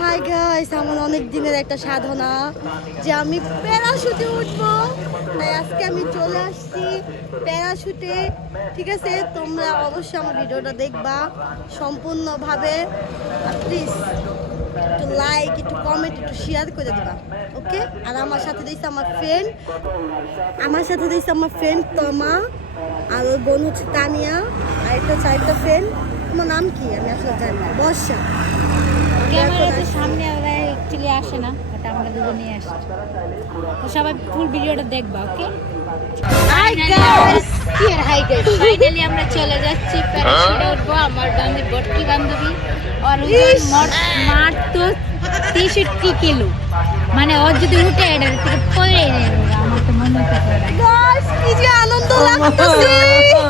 Hi guys, আমার অনেক দিনের একটা সাধনা যে আমি প্যারাশুটে উঠবো, তাই আজকে আমি চলে আসছি প্যারাশুটে। ঠিক আছে, তোমরা অবশ্যই আমার ভিডিওটা দেখবা সম্পূর্ণভাবে। প্লিজ একটু লাইক, একটু কমেন্ট, একটু শেয়ার করে দিবা, ওকে? আর আমার সাথে দিয়েছে আমার ফ্রেন্ড তমা, আর ওর বোন হচ্ছে তানিয়া, আর একটা চারটা ফ্রেন্ড। তোমার নাম কি? আমি আসলে জানি না। বর্ষা। ক্যামেরাতে সামনে অ্যাকচুয়ালি আসে না, ওটা আমরা দুজনেই আসছি। তো সবাই ফুল ভিডিওটা দেখবা, okay? Hi guys, hi guys, finally আমরা চলে যাচ্ছি প্যারাশুটে উঠবো। আমার বটকি বান্ধবী আর মার তো 63 কিলো, মানে ওর যদি উঠে এটা থেকে পড়ে আমার তো মনে হচ্ছে গাইস কি যে আনন্দ লাগতেছে।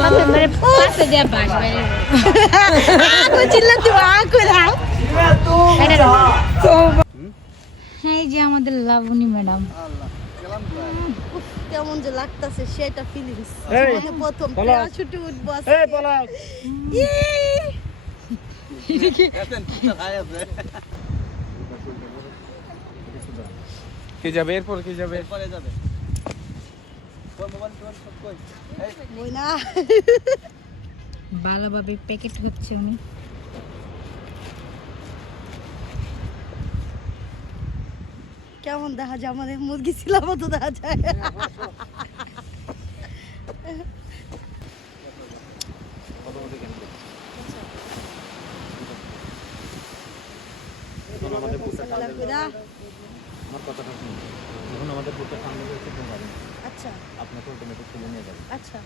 মানে পাশে দিয়ে বাস বাইরে আগো চিল্লাতে আগো দাও। হ্যাঁ, এই যে আমাদের লাবণী ম্যাডাম। কেমন যে লাগতেছে সেটা ফিলিংস। মানে প্রথম প্যারাশুটে উঠবো। কি যাবে এরপর? কি যাবে পরে যাবে? ওই না ভালোভাবে প্যাকেট হচ্ছে উনি। কেমন দেখা যায়? আমাদের মুরগি ছিলাম তো দেখা যায়। আমার কথাটা শুনুন, যখন আমাদের বুকটা সামনে হচ্ছে ঘুমাবেন, আচ্ছা আপনাকে অটোমেটিক তুলে নিয়ে যাবে। আচ্ছা,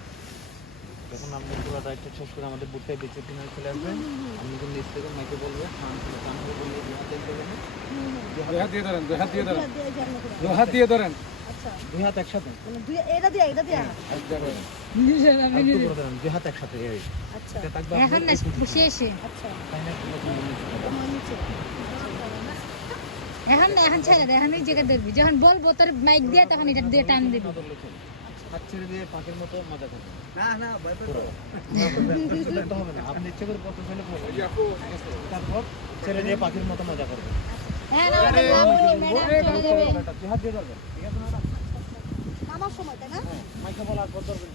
যখন আপনি পুরো রাইডটা শেষ করে আমাদের বুকটায় ডিসিপ্লিন হয়ে চলে আসবেন, আপনি যখন নিচ থেকে মাইকে বলবে কানকে বললে দুই হাত দেবেন, দুই হাত দিয়ে ধরেন, দুই হাত দিয়ে ধরেন, দুই হাত দিয়ে ধরেন, আচ্ছা দুই হাত একসাথে, মানে দুই এটা দিয়া দুই হাত একসাথে। আচ্ছা এটা থাকবে এখন না শেষে, আচ্ছা এখন না, এখন ছেড়ে দে, এখন এই জায়গা দেখবি। যখন বলবো তোর মাইক দিয়ে তখন এটা দিয়ে টান দিবি। হাত ছেড়ে দিয়ে পাখির মতো মজা করবেন। না হবে না, আপনি ইচ্ছে করে পথে ফেলে পড়বেন, তারপর ছেড়ে দিয়ে পাখির মতো মজা করবেন। হ্যাঁ, আমাদের লাবণী ম্যাডাম চলে যাবে। দুই হাত দিয়ে ধরবেন, ঠিক আছে ম্যাডাম? আমার সময় তাই না? মাইকে বলার পর ধরবেন।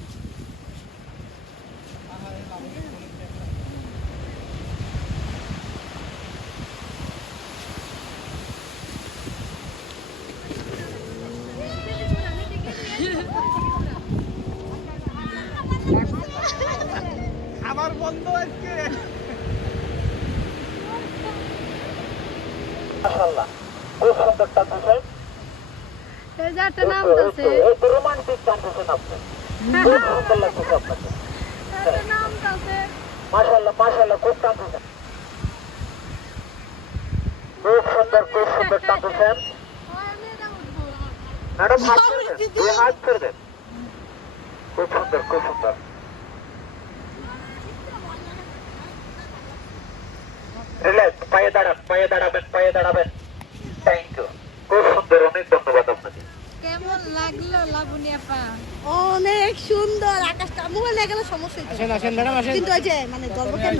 আমার বন্ধু আজকে মাশাআল্লাহ খুব সুন্দর ট্রানজিশন। এই যে একটা নাম আছে, এই রোমান্টিক ট্রানজিশন আপনার খুব সুন্দর লাগছে আপনাকে। একটা নাম আছে মাশাআল্লাহ মাশাআল্লাহ, খুব ট্রানজিশন, খুব সুন্দর ট্রানজিশন। ম্যাডাম হাত ছেড়ে দেন, দুই হাত ছেড়ে দেন, খুব সুন্দর খুব সুন্দর। রিল্যাক্স, পায়ে দাঁড়াবেন। থ্যাংক ইউ, খুব সুন্দর, অনেক ধন্যবাদ আপনাকে। কেমন লাগলো লাবণী আপা? অনেক সুন্দর। আকাশটা মোবাইলে গেলে সমস্যা হইতো, আসেন ম্যাডাম, আসেন। কিন্তু ওই যে মানে জলব কেন